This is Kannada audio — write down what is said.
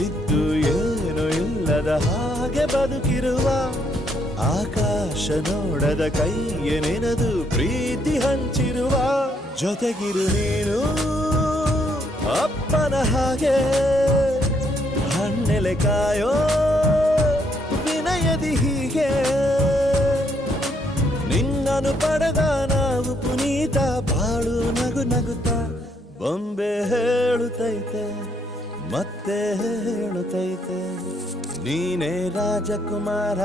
ಇದ್ದು ಏನು ಇಲ್ಲದ ಹಾಗೆ ಬದುಕಿರುವ ಆಕಾಶ ನೋಡದ ಕೈಯ ನೆನೆದು ಪ್ರೀತಿ ಹಂಚಿರುವ ಜೊತೆಗಿರು ನೀನು ಅಪ್ಪನ ಹಾಗೆ ಹಣ್ಣೆಲೆ ಕಾಯೋ ವಿನಯದಿ ಹೀಗೆ ನಿನ್ನನು ಪಡೆದ ನಾವು ಪುನೀತ ಬಾಳು ನಗು ನಗುತ್ತಾ ಬೊಂಬೆ ಹೇಳುತ್ತೈತೆ ಮತ್ತೆ ಹೇಳುತ್ತೈತೆ ನೀನೇ ರಾಜಕುಮಾರ.